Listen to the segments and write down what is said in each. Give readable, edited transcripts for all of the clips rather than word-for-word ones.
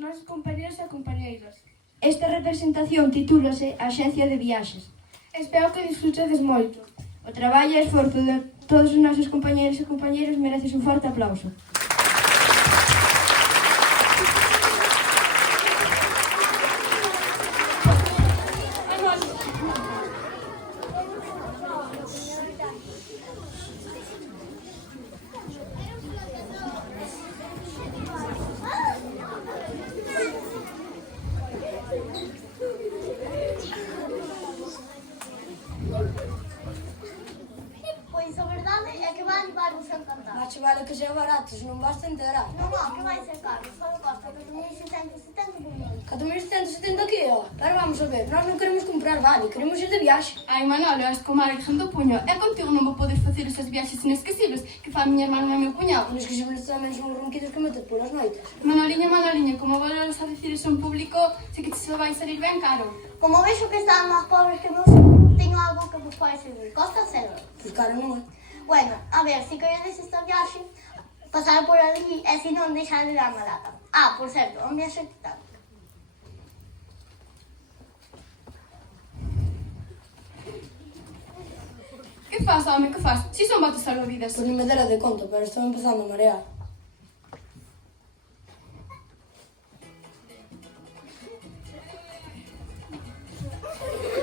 nosos compañeros e compañeiras. Esta representación titúlase Axencia de Viaxes. Espero que disfrutedes moito. O traballo e esforzo de todos os nosos compañeros e compañeiras mereces un forte aplauso. Pois a verdade é que vai levar un seu cantar. Macho, vale que sea barato, se non basta enterar. Non, que vai ser caro. Só costa 4.670 por mês. 4.770 aquí, ó. Pero vamos a ver, nós non queremos comprar, vale, queremos ir de viaxe. Ai, Manolo, és como a Virgen do Puño. E contigo non vou poder facer esas viaxes inesquecibles que fan miña irmán e meu cuñado. Os que sempre tamén son ronquidos que meter polas noites. Manoliña, como volves a decir eso en público, sei que se vai salir ben caro. Como vexo que están máis pobres que nós, teño algo que vos pode servir. Costa 0 euros. Pois caro non é. Bueno, a ver, se queredes esta viaxe, pasar por ali e se non deixar de dar malata. Ah, por certo, un viaxe titánico. Que faz, home, que faz? Si son botes salvavidas. Pois non me dera de conta, pero estou empezando a marear.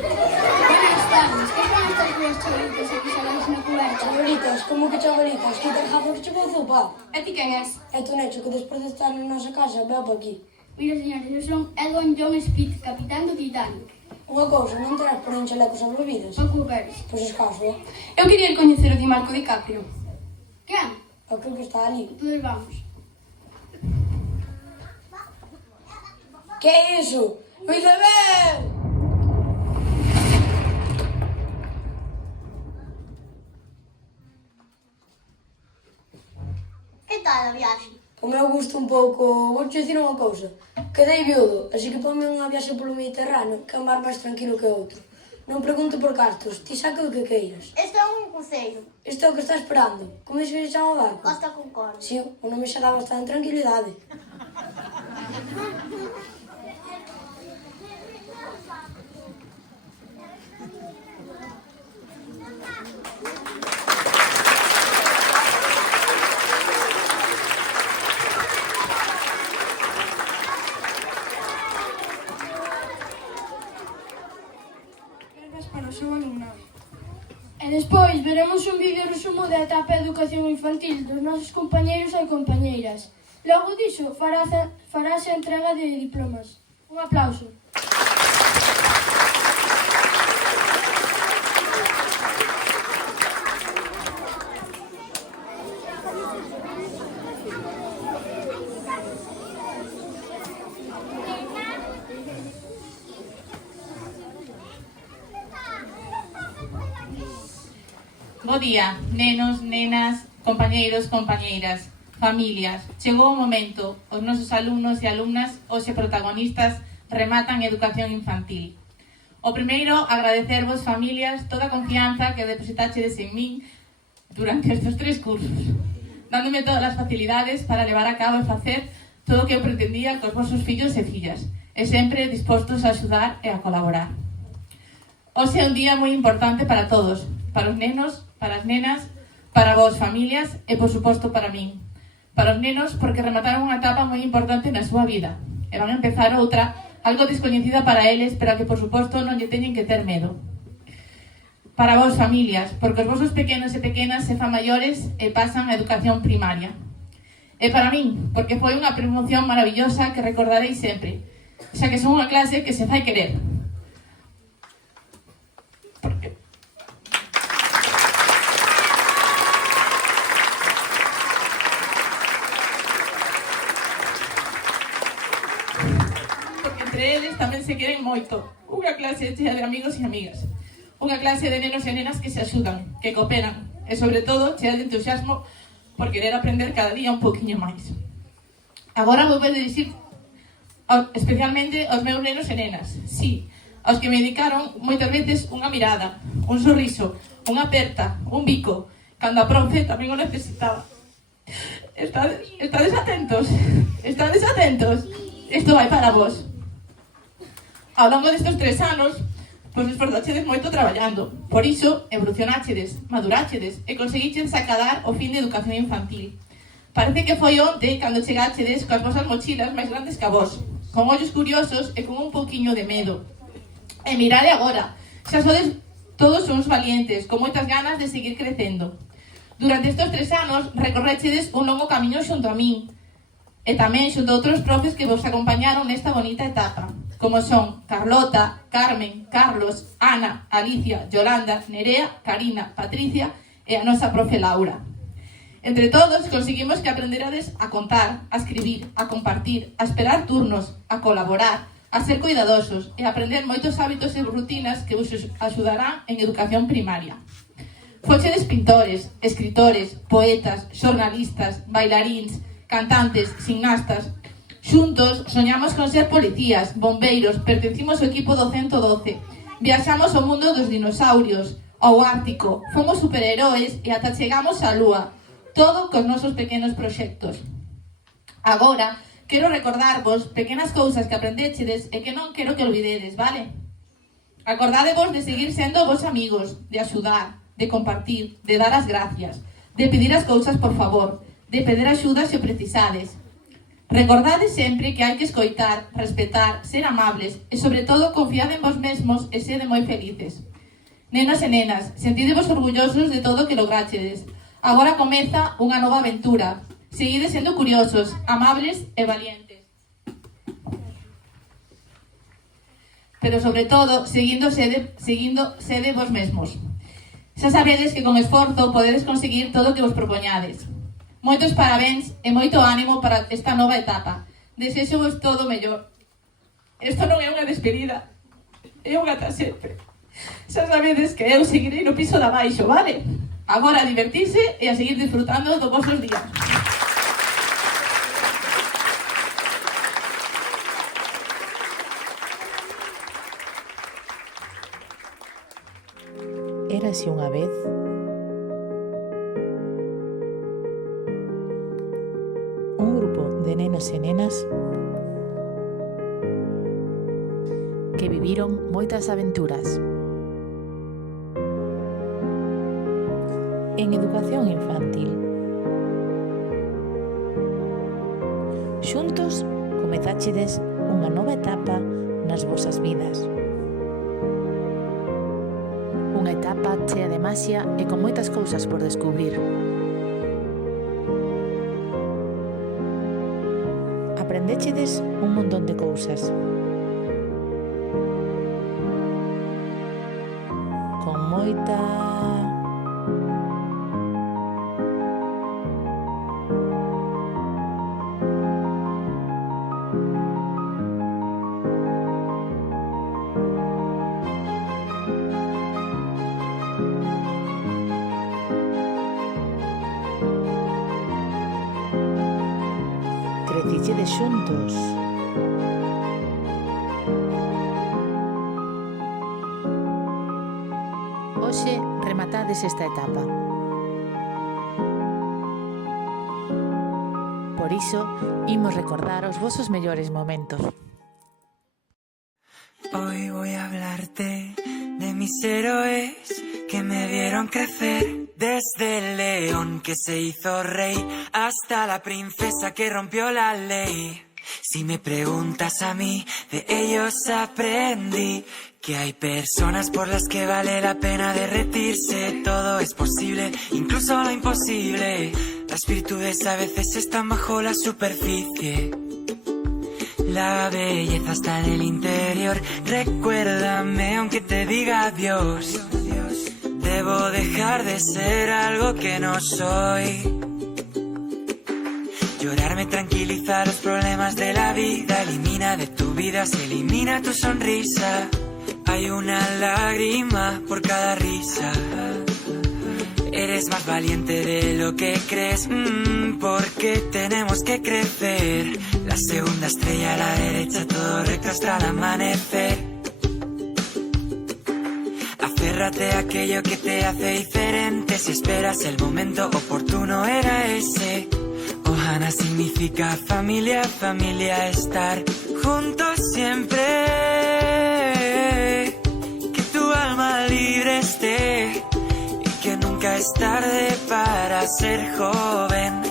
Buenas tardes, que van estas dúas chavalitas aquí saladas na cuberta? Chavalitas, como que chavalitas? Quita el jazo que che vou zupar. E ti quen és? É tu necho que despois de estar na nosa casa, veo pa aquí. Mira, señores, eu son Edwin John Speed, capitán do Titanic. Unha cousa, non terás por un chaleco salvavidas? O que queres? Pois escaso, é? Eu quería ir coñecer o Di Marco DiCaprio. Quen? Aquel que está ali. Todos vamos. Que é iso? ¡Pois a ver! Que tal a viaxe? O meu gusto un pouco... Vou te dicir unha cousa. Quedei viudo, así que ponme unha viaxe polo Mediterráneo que é un mar máis tranquilo que outro. Non pregunto por cartos, ti saca o que queiras. Este é un cruceiro. Isto é o que está esperando. Como dices que se chama o barco? Costa Concordia. Si, o nome xa dá bastante tranquilidade. Para o seu alumnado. E despois veremos un vídeo resumo da etapa de educación infantil dos nosos compañeiros e compañeiras. Logo diso farase a entrega de diplomas. Un aplauso. Bo día, nenos, nenas, compañeiros, compañeiras, familias. Chegou o momento, os nosos alumnos e alumnas, hoxe protagonistas, rematan educación infantil. O primeiro, agradecervos, familias, toda a confianza que depositachedes en min durante estes 3 cursos, dándome todas as facilidades para levar a cabo e facer todo o que eu pretendía cos vosos fillos e fillas, e sempre dispostos a axudar e a colaborar. Hoxe é un día moi importante para todos, para os nenos, para as nenas, para vos familias e, por suposto, para min. Para os nenos, porque remataron unha etapa moi importante na súa vida e van a empezar outra, algo descoñecida para eles, pero que, por suposto, non lle teñen que ter medo. Para vos familias, porque os vosos pequenos e pequenas se fan maiores e pasan a educación primaria. E para min, porque foi unha promoción maravillosa que recordarei sempre, xa que son unha clase que se fai querer. Porque entre eles tamén se queren moito. Unha clase chea de amigos e amigas. Unha clase de nenos e nenas que se axudan, que cooperan e, sobre todo, chea de entusiasmo por querer aprender cada día un poquinho máis. Agora vou dirixir especialmente aos meus nenos e nenas. Sí, aos que me dedicaron moitas veces unha mirada, un sorriso, unha aperta, un bico, cando a profe tamén o necesitaba. Estades atentos? Estades atentos? isto vai para vos. Ao longo destes 3 anos, pois esforzachedes moito traballando. Por iso, evolucionáchedes, maduráchedes e conseguichedes acadar o fin de educación infantil. Parece que foi onte cando chegáchedes coas vosas mochilas máis grandes que a vos, con ollos curiosos e con un pouquiño de medo. E mirade agora, xa sodes todos uns valientes, con moitas ganas de seguir crecendo. Durante estes 3 anos recorréchedes un longo camiño xunto a min, e tamén xunto a outros profes que vos acompañaron nesta bonita etapa, como son Carlota, Carmen, Carlos, Ana, Alicia, Yolanda, Nerea, Karina, Patricia e a nosa profe Laura. Entre todos conseguimos que aprenderades a contar, a escribir, a compartir, a esperar turnos, a colaborar, a ser cuidadosos e a aprender moitos hábitos e rutinas que vos axudarán en educación primaria. Fochedes pintores, escritores, poetas, xornalistas, bailaríns, cantantes, gimnastas. Xuntos soñamos con ser policías, bombeiros, pertencimos ao equipo do 112, viaxamos ao mundo dos dinosaurios, ao Ártico, fomos superheróis e ata chegamos á Lúa, todo cos nosos pequenos proxectos. Agora, quero recordarvos pequenas cousas que aprendechedes e que non quero que olvidedes, vale? Acordádevos de seguir sendo vos amigos, de axudar, de compartir, de dar as gracias, de pedir as cousas por favor, de pedir axuda se precisades. Recordade sempre que hai que escoitar, respetar, ser amables e, sobre todo, confiad en vos mesmos e sede moi felices. Nenos e nenas, sentidevos orgullosos de todo o que lograchedes. Agora comeza unha nova aventura. Seguide sendo curiosos, amables e valientes. Pero, sobre todo, sede vos mesmos. Xa sabedes que con esforzo podedes conseguir todo o que vos propoñades. Moitos parabéns e moito ánimo para esta nova etapa. Desexo vos todo o mellor. Isto non é unha despedida, é unha ata sempre. Xa sabedes que eu seguirei no piso de abaixo, vale? Agora a divertirse e a seguir disfrutando dos vosos días. Érase unha vez un grupo de nenos e nenas que viviron moitas aventuras. En educación infantil. Xuntos comezáchedes unha nova etapa nas vosas vidas. Unha etapa chea de maxia e con moitas cousas por descubrir. Aprendéchedes un montón de cousas. Con moita crecichedes xuntos. Hoxe rematades esta etapa. Por iso, imos recordar os vosos mellores momentos. Hoy voy a hablarte de mis héroes que me vieron crecer. Desde el león que se hizo rey hasta la princesa que rompió la ley. Si me preguntas a mí, de ellos aprendí que hay personas por las que vale la pena derretirse. Todo es posible, incluso lo imposible. Las virtudes a veces están bajo la superficie. La belleza está en el interior. Recuérdame aunque te diga adiós. Debo dejar de ser algo que no soy. Llorar me tranquiliza los problemas de la vida. Elimina de tu vida, se elimina tu sonrisa. Hay una lágrima por cada risa. Eres más valiente de lo que crees, porque tenemos que crecer. La segunda estrella a la derecha, todo recto hasta el amanecer. Aférrate a aquello que te hace diferente. Si esperas el momento oportuno era ese. Ohana significa familia, familia, estar juntos siempre. Que tu alma libre esté y que nunca es tarde para ser joven.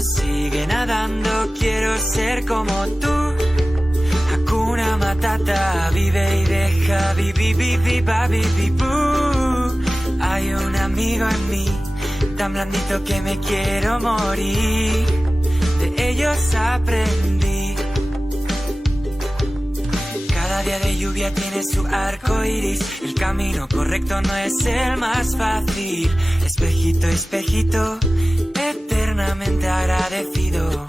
Sigue nadando, quiero ser como tú. Hakuna Matata, vive y deja, Hay un amigo en mí, tan blandito que me quiero morir. De ellos aprendí. Cada día de lluvia tiene su arco iris. El camino correcto no es el más fácil. Espejito, espejito, eternamente agradecido.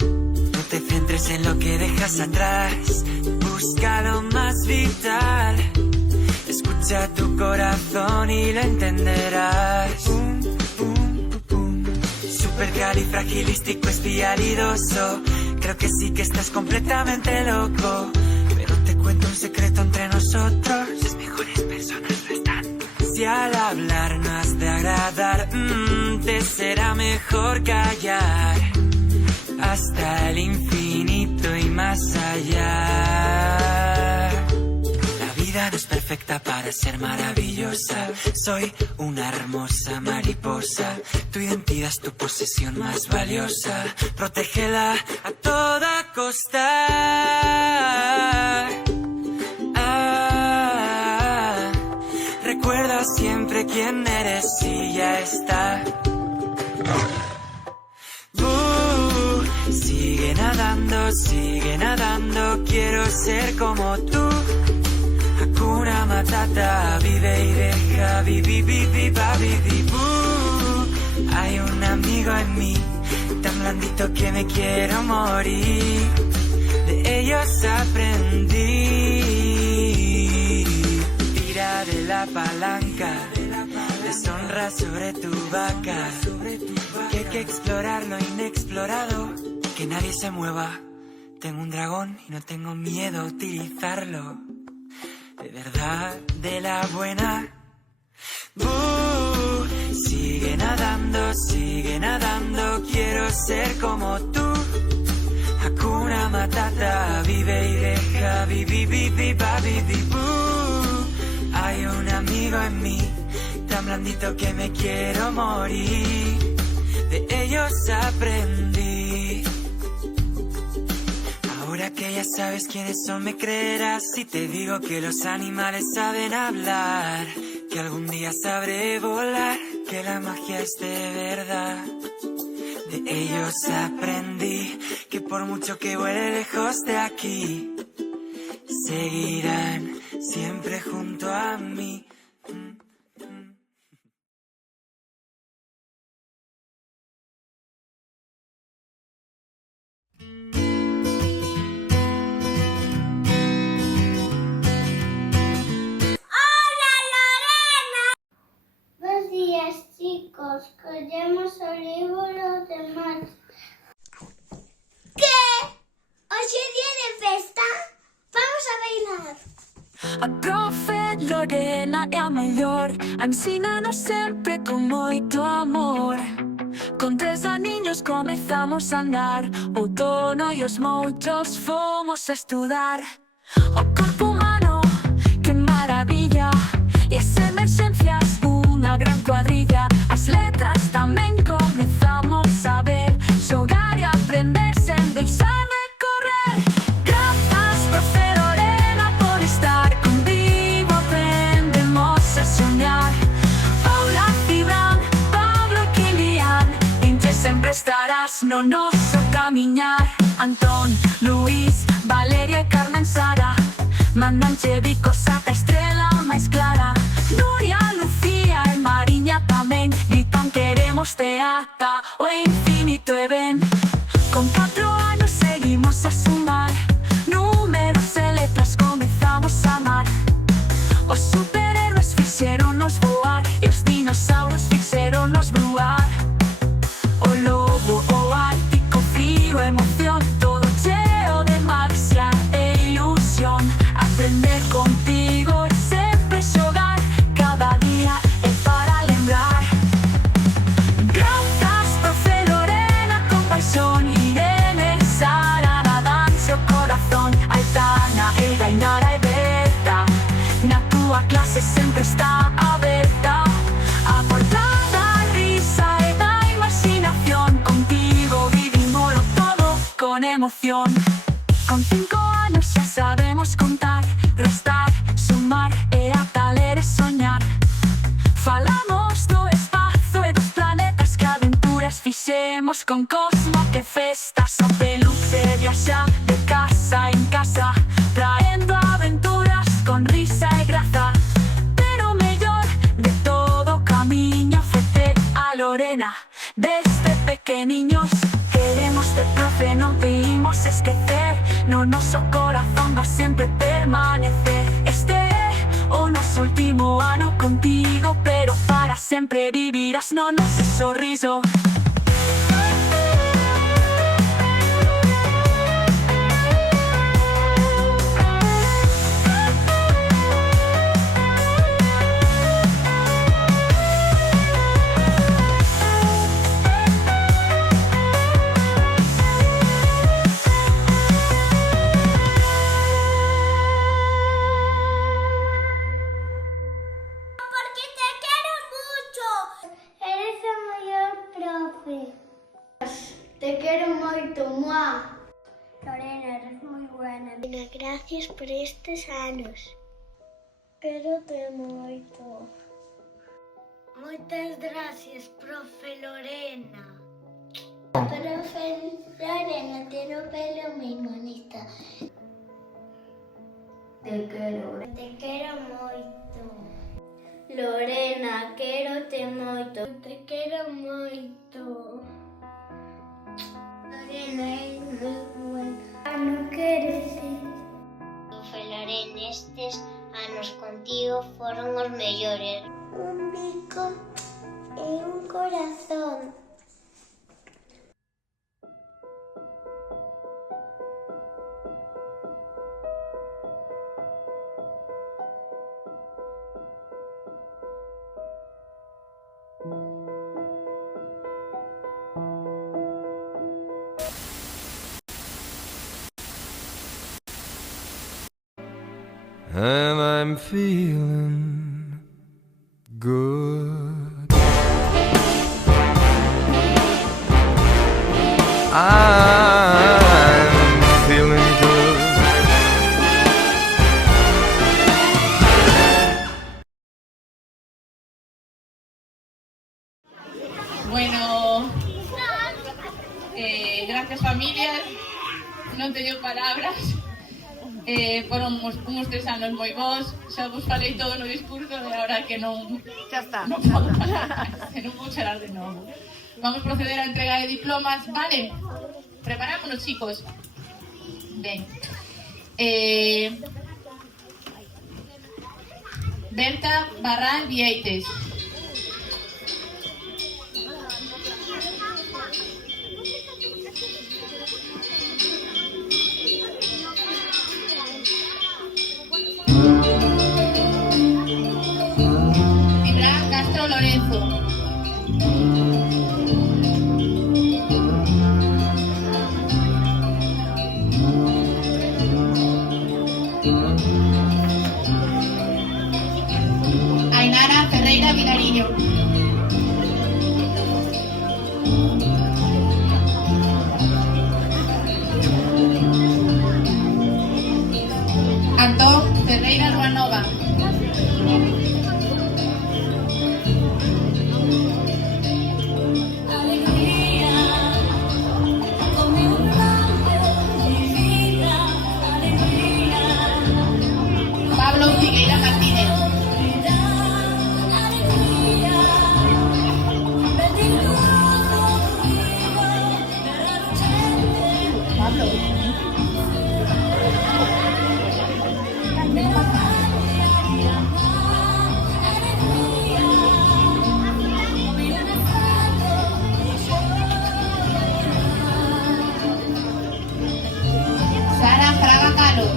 No te centres en lo que dejas atrás, busca lo más vital. Escucha tu corazón y lo entenderás. Supercalifragilístico espialidoso. Creo que sí que estás completamente loco, pero te cuento un secreto entre nosotros: las mejores personas no están. Si al hablar no has de agradar, te será mejor callar. Hasta el infinito y más allá. La vida no es perfecta para ser maravillosa. Soy una hermosa mariposa. Tu identidad es tu posesión más valiosa. Protégela a toda costa. Recuerda siempre quién eres y ya está. Sigue nadando, quiero ser como tú. Hakuna Matata, vive y deja, Hay un amigo en mí, tan blandito que me quiero morir. De ellos aprendí. Tira de la palanca, deshonra sobre tu vaca. Que hay que explorar lo inexplorado. Que nadie se mueva. Tengo un dragón y no tengo miedo a utilizarlo. De verdad, de la buena. Sigue nadando, quiero ser como tú. Hakuna Matata, vive y deja, Hay un amigo en mí, tan blandito que me quiero morir. De ellos aprendí. Ahora que ya sabes quiénes son, me creerás si te digo que los animales saben hablar, que algún día sabré volar, que la magia es de verdad. De ellos aprendí que por mucho que vuele lejos de aquí, seguirán siempre junto a mí. Chicos, collemos o libro de mar. ¿Qué? Hoxe é día de festa? Vamos a bailar. A profe Lorena é a mellor, ensínanos sempre con moito amor. Con 3 aniños comezamos a andar, outono e os mouchos fomos a estudar. O corpo humano, que maravilla, e as emerxencias, unha gran cuadrilla. As letras tamén comezamos a ver, xogar e aprender sen deixar de correr. Grazas, profe Lorena, por estar convivo, aprendemos a soñar. Paula, Fibran, Pablo, Kilian, entre sempre estarás no noso camiñar. Antón, Luís, Valeria e Carmen Sara, mandanche bicos ata a estrela máis clara. Nuria, Lucía e Mariña tamén gritan queremos ata o infinito e ben. Con 4 anos seguimos a sumar, números e letras comezamos a amar. Os superhéroes fixeronos voar e os dinosaurios fixeronos voar. O lobo, o ártico, frío, emoción, todo cheo de magia e ilusión. Aprender contigo e sempre xogar, cada día é para lembrar. emoción. Con 5 anos xa sabemos contar, restar, sumar e ata ler e soñar. Falamos do espazo e dos planetas, que aventuras fixemos con Cosmo, que festas o peluche, viaxa de casa en casa, traendo aventuras con risa e graza. Pero o mellor de todo o camiño fete a Lorena. Desde pequeniños queremos ser profe, non te imos esquecer. No noso corazón va sempre permanecer. Este é o noso último ano contigo, pero para sempre vivirás no noso sorriso. Porque te quiero mucho. Eres o maior profe. Te quero moito, mua. Lorena, eres moi buena. Gracias por estes anos. Quérote moito. Moitas gracias, profe Lorena. Profe Lorena, ten o pelo moi bonita. Te quero moito. Lorena, quérote moito. Te quero moito. Lorena, é moi buena. Non quérete. Profe Lorena, estes anos contigo foron os mellores. Un bico e un corazón. And I'm feeling good. I'm feeling good. Bueno, gracias familias, non teño palabras. Foron uns 3 anos moi bons, xa vos falei todo no discurso e agora que non... Xa está. Non podo falar, non vou charar de novo. Vamos proceder a entrega de diplomas, vale? Preparámonos, chicos. Ben. Berta Barral Vieites. Castro Lorenzo. Ainara Ferreira Vilariño. Antón Ferreira Ruanova. Pablo Figueira Martínez. Pablo. Sara Fraga Calo.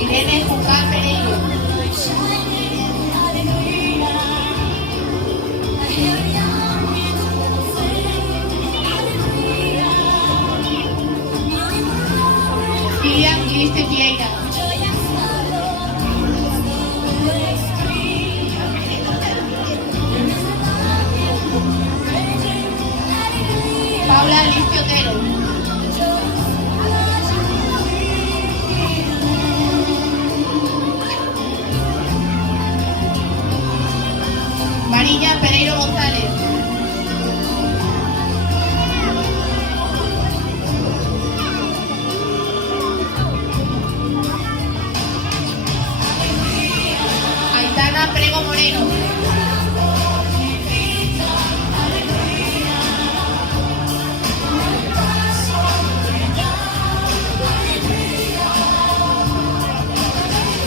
Irene Juncal Pereiro. Miriam Liste Vieira. Paula Liste Otero. Mariña Pereiro González. Aitana Prego Moreno.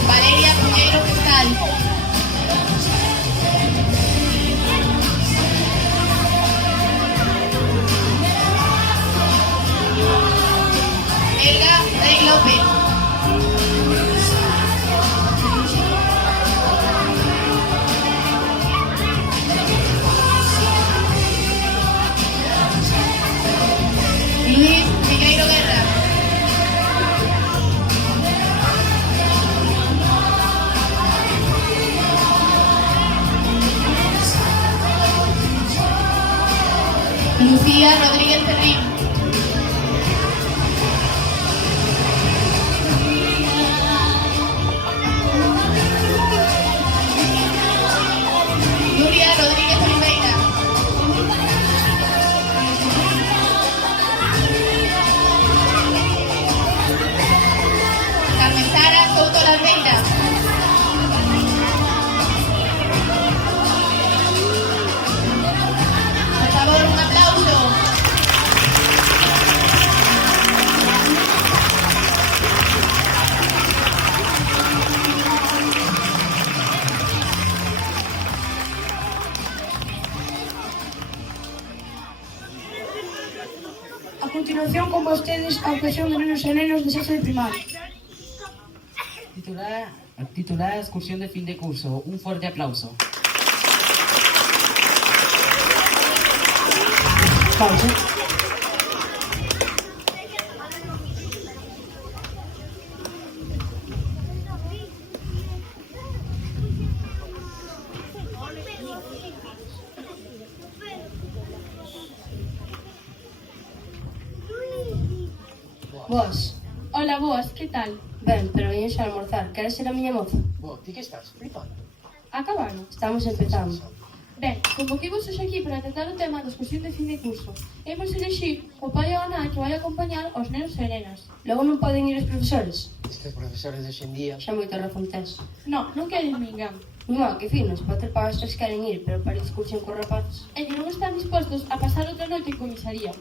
Valeria Puñeiro Cristal. Elga Rey López. Luis Figueiro Guerra. Lucía Rodríguez Ferrín. Nuria Rodríguez Oliveira. Carmen Sara Souto Lalmeira. Por favor, un aplauso. A continuación, con vostedes, a actuación de nenos e nenos de sexto de primaria. Titulada Excursión de fin de curso. Un fuerte aplauso. Pausa. Boas. Hola, boas, que tal? Ben, pero veñen xa a almorzar. Queres ser a miña moza? Bo, ti que estás flipando? Acabaron. Estamos empezando. Ben, convoquemos hoxe aquí para tratar o tema da excursión de fin de curso. Hemos elexir o pai ou a nai que vai acompañar aos nenos e nenas. Logo non poden ir os profesores? Estes profesores de xendía. Xa moita razón tes. Non, non queren ninguén. Mima, que finos, para ter pagas queren ir, pero para ir de excursión con rapaces. E que non están dispostos a pasar outra noite en comisaría.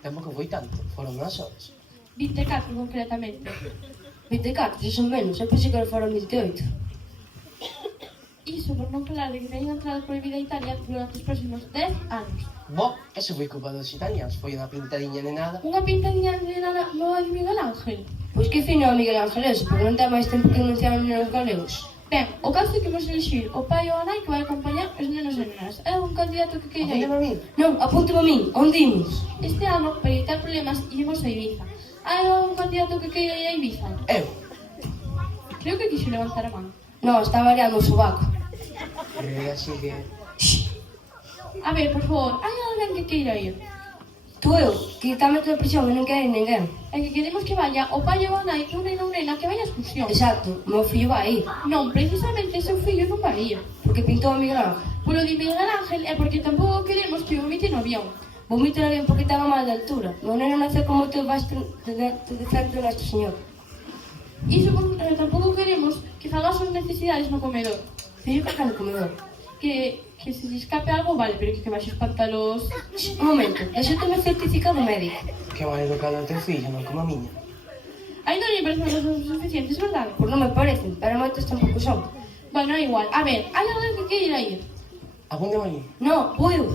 Tampouco foi tanto, foron 2 horas. 24 concretamente. 24, se son menos, eu pensei que foron 28. Iso por non falar de que teñen entrada prohibida a Italia durante os próximos 10 anos. Bo, eso foi culpa dos italianos, foi unha pintadiña de nada. Unha pintadiña de nada no de Miguel Ángel. Pois que fino a Miguel Ángel eso, porque non ten máis tempo que enunciar os nenos galegos. Ben, o caso é que vos elixir o pai ou a nai que vai acompañar os nenos e nenas. É un candidato que queira ir. Non, apúntame a min, onde imos? Este ano, para evitar problemas, iremos a Ibiza. Hai un candidato que queira ir a Ibiza? Eu. Creo que quixo levantar a man. Non, está variando o sobaco. Pero así que... A ver, por favor, hai alguén que queira ir? Tú eu, que está meto de prisión e non quere ir ninguén. É que queremos que vaya o pai ou a nai, un neno ou nena que vaya a excursión. Exacto, o meu fillo vai ir. Non, precisamente o seu fillo non vai ir. Porque pintou a Miguel Ángel. Polo de Miguel Ángel é porque tampouco queremos que o vomite no avión. Vomito no avión porque estaba mal de altura. Meu neno naceu como teu baixo de centro Nuestro Señor. Iso tampouco queremos que faga as necesidades no comedor. Fillo que no comedor. Que se lhe escape algo, vale, pero que baixe os pantalos... Un momento, deixo-te certificado médico. Que mal educado o teu fillo, non como a miña. Aí non lle parecen razóns suficientes, verdade? Pois non me parecen, pero moitos tampouco son. Bueno, é igual. A ver, hai alguén que queira ir? Abunde maní? Non, vou eu.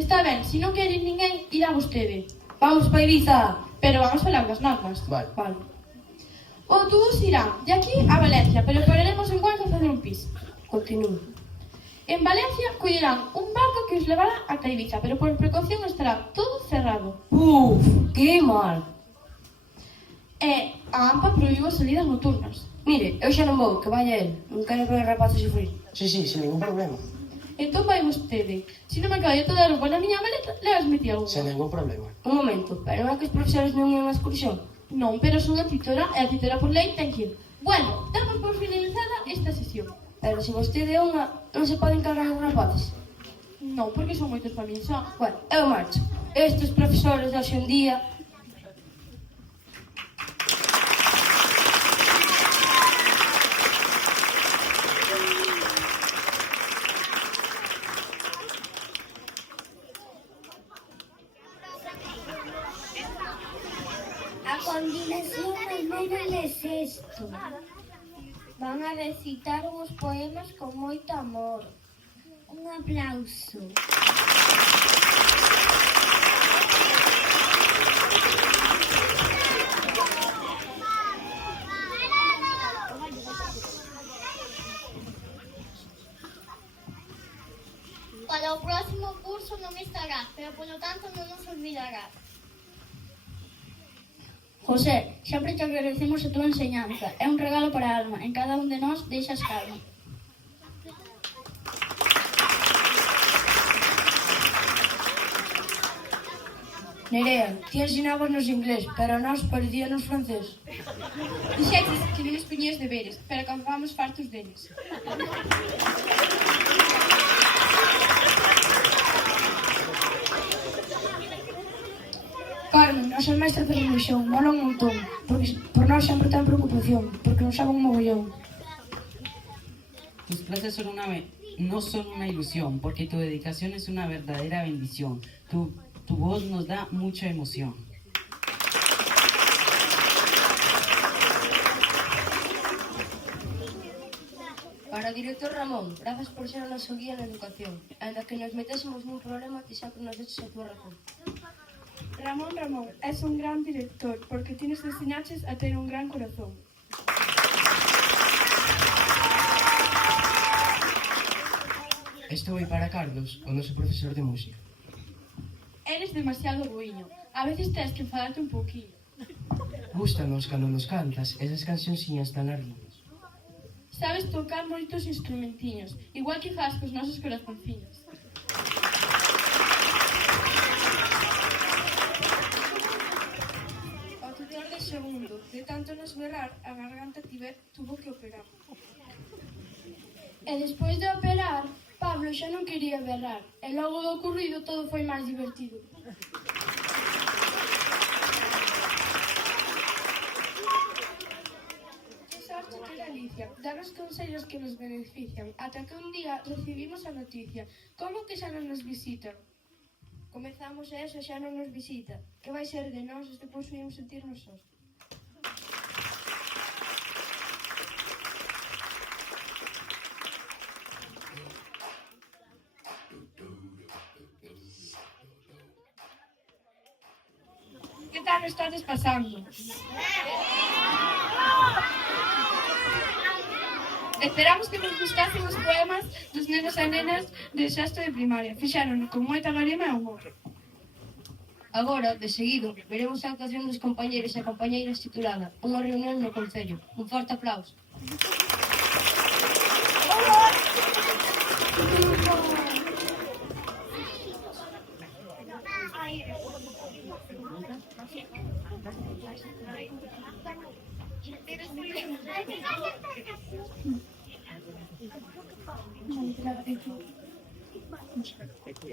Está ben, se non quere ir ninguén, irá vostede. Vamos para Ibiza. Pero vamos falar das normas. Vale. Vale. O autobús irá de aquí a Valencia, pero pararemos en Cuenca a facer un pis. Continúo. En Valencia collerán un barco que os levará ata Ibiza, pero por precaución estará todo cerrado. Uf, que mal. A AMPA prohibiu as salidas nocturnas. Mire, eu xa non vou, que vaya el. Non quero ver rapazes sufrir. Sí, sin ningún problema. Entón vai vostede. Se non me acaba de dar roupa na miña maleta, levasme ti algo. Sin ningún problema. Un momento, pero non é que os profesores non ian a excursión? Non, pero son a titora e a titora por lei ten que ir. Bueno, damos por finalizada esta sesión. Pero se vostede é unha, non se pode encargar os rapaces. Non, porque son moitos para min xa. Bueno, eu marcho. Estes profesores de hoxe en día... A continuación, os nenos de sexto van a recitar uns poemas con moito amor. Un aplauso. Para o próximo curso non estará, pero polo tanto non nos olvidará. José, sempre te agradecemos a tua enseñanza. É un regalo para a alma. En cada un de nós deixas calma. Nerea, ti ensinábanos inglés, pero a nós parecíanos francés. Dixetes que non nos poñías deberes, pero acabamos fartos deles. Carmen, nosa maestra de religión, mola un montón, porque por nós sempre ten preocupación, porque nos sabe un mogollón. Tus clases no son una ilusión, porque tu dedicación es una verdadera bendición. Tu voz nos da mucha emoción. Para o director Ramón, grazas por ser o noso guía na educación. Ainda que nos metésemos nun problema, ti sempre nos deches a tua razón. Ramón, es un gran director, porque tienes enseñaches a ter un gran corazón. Isto vai para Carlos, o noso profesor de música. Eres demasiado boiño. A veces tens que enfadarte un poquinho. Gústanos cando nos cantas esas cancións tan larguinhas. Sabes tocar moitos instrumentiños, igual que faz cos nosos corazonciños. O tutor de segundo, de tanto nos berrar, a garganta tuvo que operar. E despois de operar, Pablo xa non quería berrar, e logo do ocurrido todo foi máis divertido. Que sorte que Galicia, danos consellos que nos benefician, ata que un día recibimos a noticia, como que xa non nos visitan? Comezamos e eso xa non nos visita, que vai ser de nós despois subimos sentirnos sós. Que tal estades pasando? Esperamos que nos gustasen os poemas dos nenos e nenas de sexto de primaria. Fixárono con moita garima e humor. Agora, de seguido, veremos a actuación dos compañeros e compañeiras titulada Unha reunión no Concello. Un forte aplauso.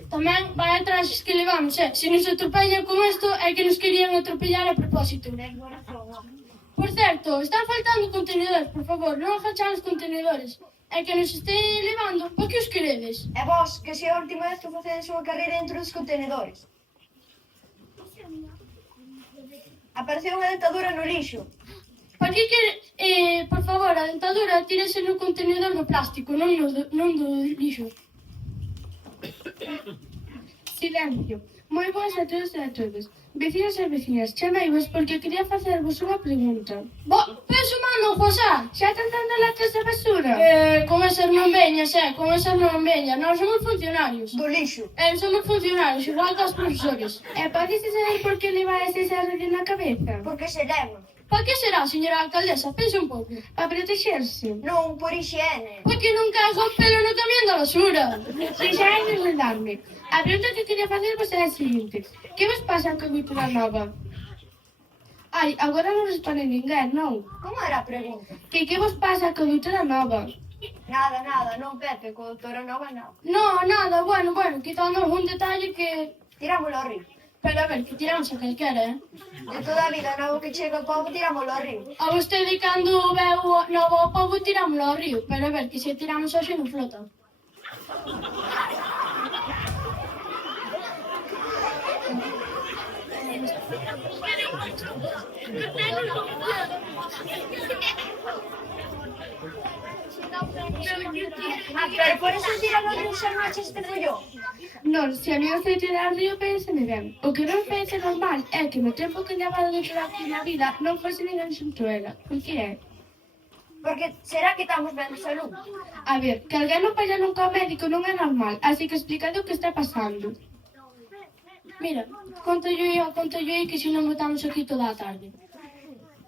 Tamén vai atrás que levamos, se nos atropellan con isto é que nos querían atropellar a propósito. Por certo, están faltando contenedores, por favor, non agachan os contenedores. É que nos este levando, por que os queredes? E vos, que se é a última vez que facedes unha carreira dentro dos contenedores. Apareceu unha dentadura no lixo. Por que por favor, a dentadura tírese no contenedor do plástico, non do lixo. Silencio. Moi boas a todos e a todas. Vecinos e vecinas, chameivos porque quería facervos unha pregunta. Pero sumando, José, xa están dando latas de basura? Con esas non veñas, con esas non veñas. Nós somos funcionarios. Do lixo. Somos funcionarios, igual que os profesores. Podes saber por que levades esa rede na cabeza? Porque se leva. Pa que será, señora alcaldesa? Pense un pouco. Para protexerse. Non, por higiene. Pa que non caga o pelo no camión da basura. Se xa hai de redarme. A pregunta que quería facervos é a seguinte. Que vos pasa con Cultura Nova? Ai, agora non responde ninguén, non? Como era a pregunta? Que vos pasa con Cultura Nova? Nada, non Pepe, co doutora Nova nada. No, nada, bueno, quitando algún detalle que... Tirámoslo ao río. Pero a ver, que tiramos a calquera, De toda a vida, novo que chega ao povo, tirámoslo ao río. A vostede cando veu novo ao povo tirámoslo ao río, pero a ver, que se tiramos hoxe non flota. Pero por eso tiran os ríos as noches de rollo. Non, se a mí non sei tirar río, penseme ben. O que non pense normal é que no tempo que levaba de toda aquí na vida non fose ninguén xunto ela. Por que é? Porque será que estamos ben de salud? A ver, que alguén non vaya nunca ao médico non é normal, así que explícate o que está pasando. Mira, conto yo que se non botamos aquí toda a tarde.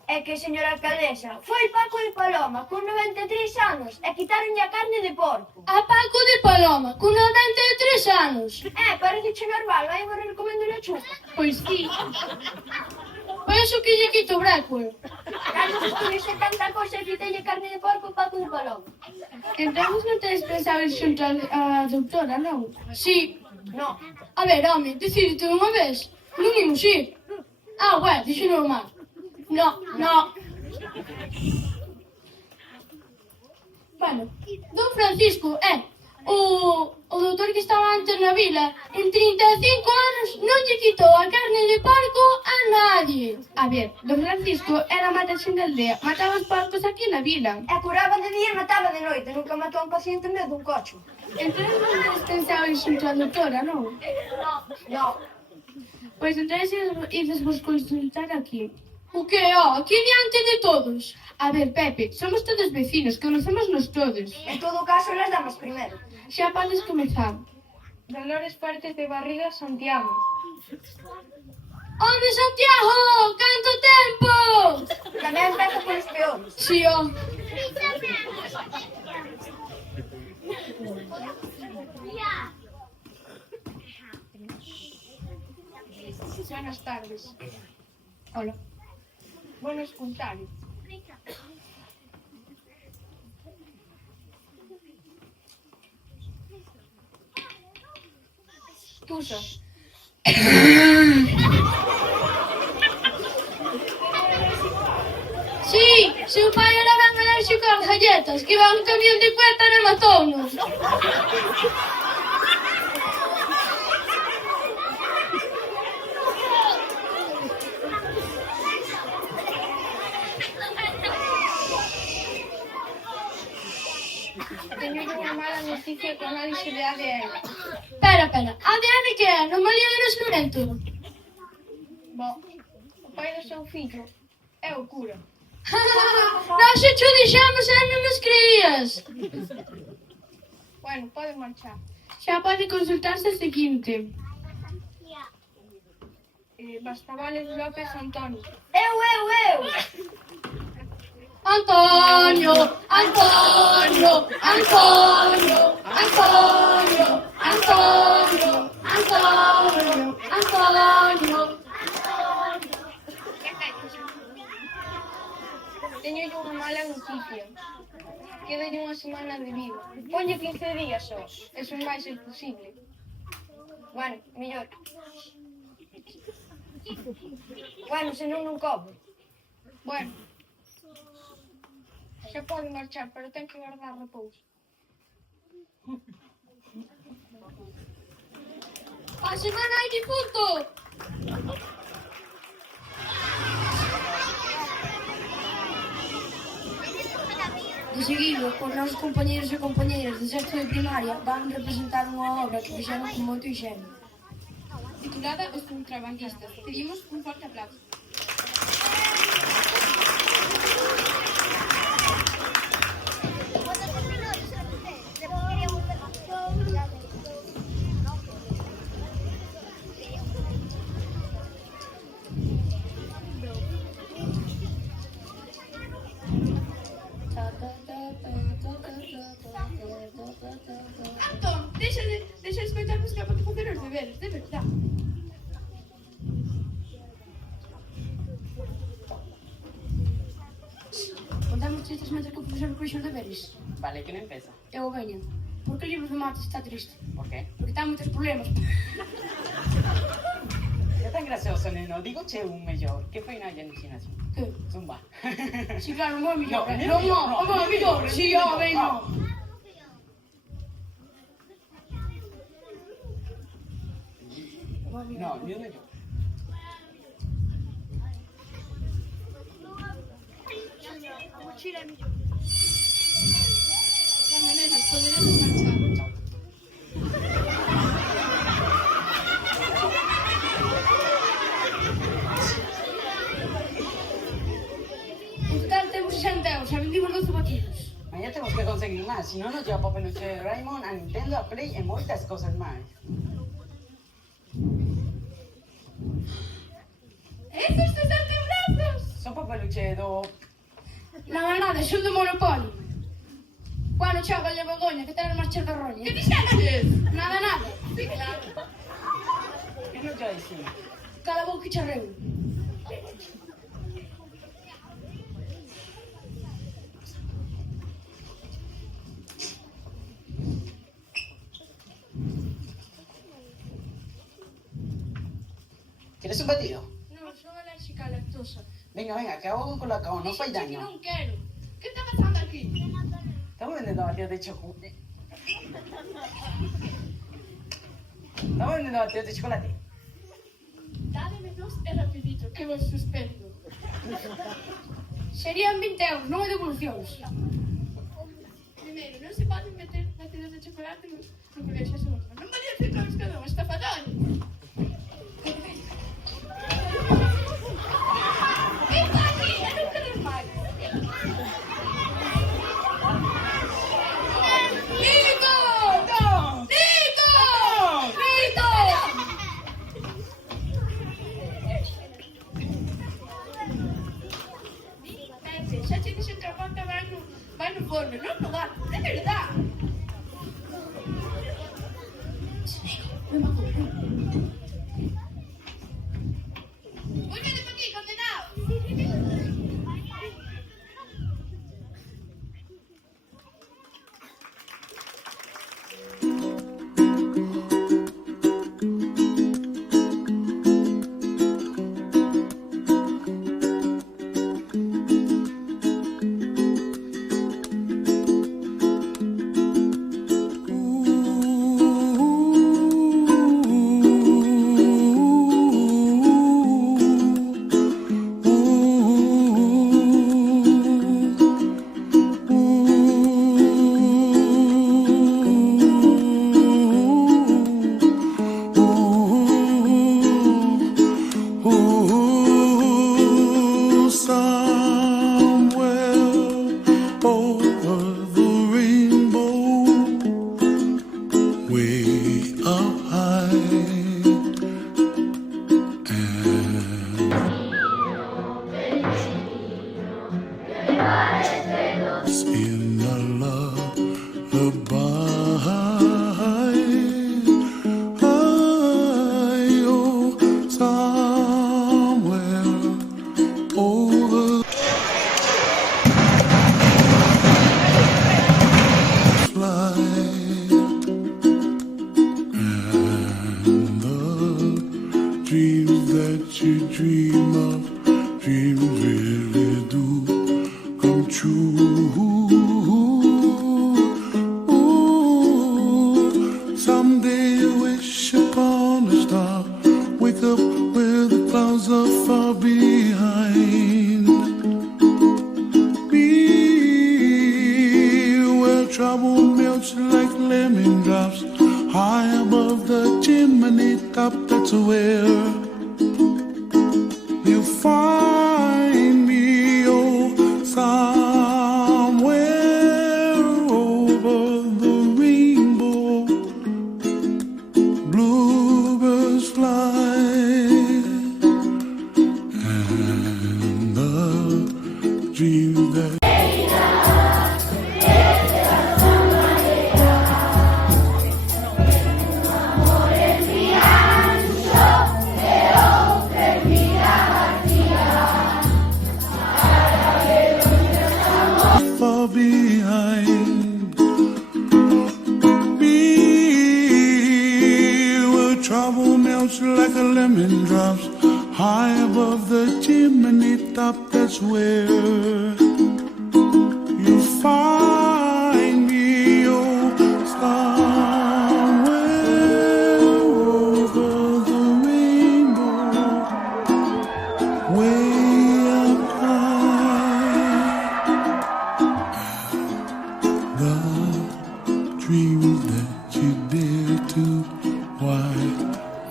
É que, señora alcaldesa, foi Paco de Paloma con 93 anos e quitaronlle a carne de porco. A Paco de Paloma, con 93 anos. Parece normal, vai morrer comendo lechuga. Pois sí. Pois o que lle quito o Blackwell. Cando descubriste tanta cosa e quitelle carne de porco, Paco de Paloma. Entón non tedes pensado ir xunto a doutora, non? Sí. No. A ver, home, decidite unha vez. Non imos ir. Bueno, dixo normal. No. Bueno, don Francisco o doutor que estaba antes na vila, en 35 anos non lle quitou a carne de porco a nadie. A ver, don Francisco era mataxen de aldea, mataba os porcos aquí na vila. E curaba de día e mataba de noite, nunca matou a un paciente en vez dun cocho. Entón non tedes pensado ir xunto a doutora, non? No. Pois entón ides vos consultar aquí. O que é? Aquí diante de todos. A ver, Pepe, somos todos vecinos, conocémonos todos. En todo caso, las damas primero. Xa podes comezar. Dolores fuertes de barriga, Santiago. Onde Santiago? Canto tempo? Tamén empeza polos peores. Si, Buenas tardes. Hola. Buenos puntares. Tusa. Sí, seu pai era ben alérxico ás galletas, que iba un camión de cuétara e matounos. Teño unha mala noticia con análise de ADN. Espera, ADN que é? Anomalía de nacemento? O pai do seu fillo é o cura. Nós xa cho dixemos e non nos creías. Bueno, pode marchar. Xa pode consultarse o seguinte. Bastavales López Antonio. Eu! Antonio. Teño unha mala noticia. Quedalle unha semana de vida. Ponlle 15 días só. Eso non vai ser posible. Bueno, mellor. Bueno, senón non cobro. Bueno. Xa pode marchar, pero ten que guardar repouso. A semana hai difunto. De seguido, os nosos compañeros e compañeiras de sexto de primaria van representar unha obra que fixeron con moito inxenio. Titulada Os contrabandistas. Pedimos un forte aplauso. contamos chistes mentre que o profesor corrixe os deberes. Vale, quen empeza? Eu veño. Por que o libro de mates está triste? Por qué? Porque ten moitos problemas. É tan gracioso, neno. Digo che un mellor. Que foi na gimnasio? Que? Zumba. Si, claro, o meu é mellor. No, O meu é mellor. Si, ben, no. No, ni un mellor. A mochila é mellor. Bueno, nenas, poderemos marchar. En total temos 60 euros, e vendimos 12 batidos. Mañana temos que conseguir máis, si non nos lleva para peluche de Raymond, a Nintendo, a Play e moitas cosas máis. Esos dos antebrazos! Son para peluche do... Nada, son do Monopoly. Bueno, chao, galle Begoña, que tal marchar da roña? Que dixeches? Nada. Sí, claro. Que non te dicimos? Cala a boca que charreu. Queres un batido? Non, son alérxica a lactosa. Venga, que hago un colacao, non fai daño. Non quero. Que está pasando aquí? Estamos vendendo batidos de chocolate. Estamos vendendo batidos de chocolate. Dádeme dos e rapidito, que vos suspendo. Serían 20 euros, non hai devolucións. Primeiro, non se poden meter batidos de chocolate no colegio segundo. Non valía 5 euros cada un, estafador. Está aquí, e non quero máis. Nico! Xa te dixen que a vaca vai no forno, non no gato, de verdad. Ven, Paco, ven. Vuelve para aquí, condenado. up, that's where you find me. Oh, somewhere over the rainbow, way up high. The dreams that you dare to, why,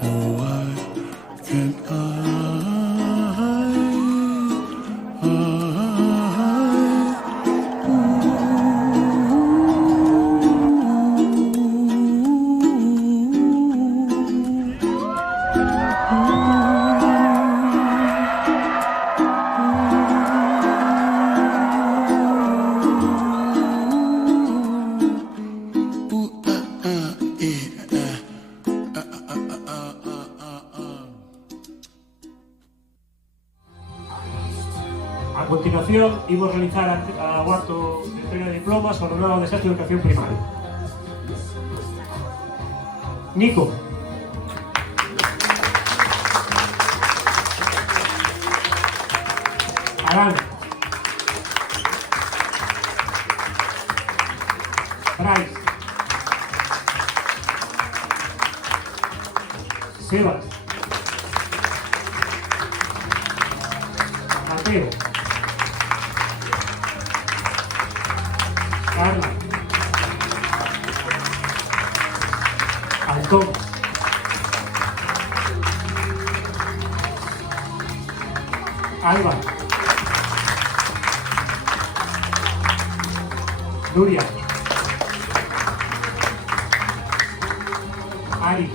oh why can't I? A continuación, imos realizar o acto de entrega de diplomas ao alumnado de sexto de educación primaria. Nico. Arán. Brais. Sebas. Mateo. Carla. Antón. Alba. Nuria. Ari.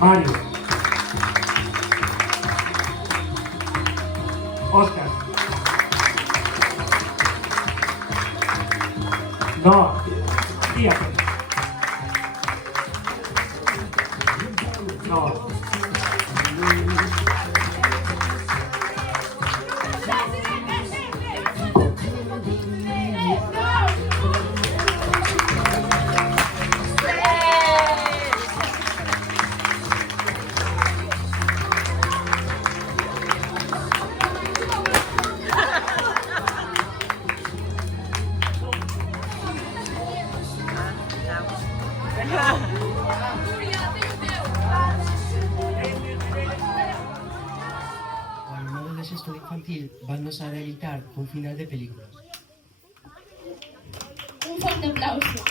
Mario. Oscar. No. Fíjate. No. O alumnado de sexto de infantil vannos a editar un final de películas. Un fuerte aplauso.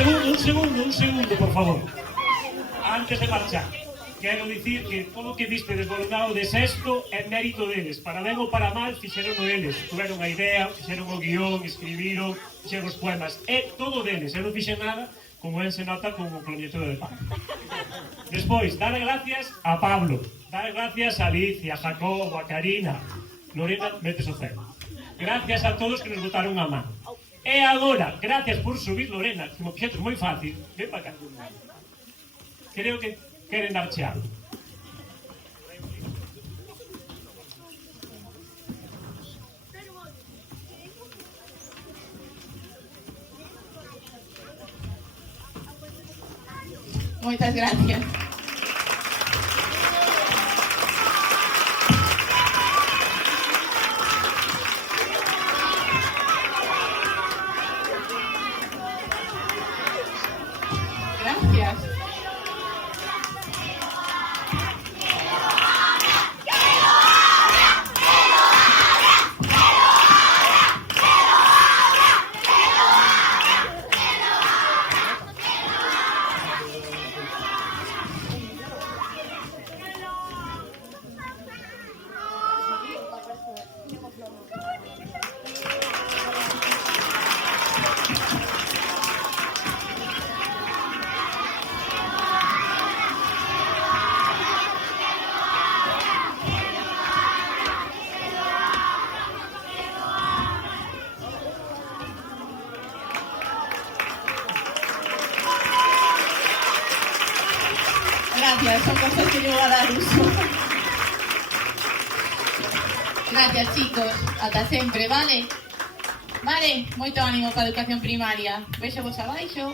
Un segundo, por favor. Antes de marchar, quero dicir que todo o que viste desbolonado de sexto é mérito deles. Para ben ou para mal, fixeron eles. Tuveron a idea, fixeron o guión, escribiron, fixeron os poemas. É todo deles. Eu non fixen nada, como él se nota con o cloñetero de Pablo. Despois, dar gracias a Pablo, dar gracias a Alicia, a Jacobo, a Karina, Lorena, metes o cero. Gracias a todos que nos botaron a man. E agora, gracias por subir, Lorena, que mo fixetes moi fácil, ven para cá. Creo que queren darche algo. Moitas gracias. Gracias. Gracias, son cosas que yo voy a dar uso. Gracias, chicos. Ata sempre, vale? Vale, moito ánimo para a educación primaria. Vexo vos abaixo.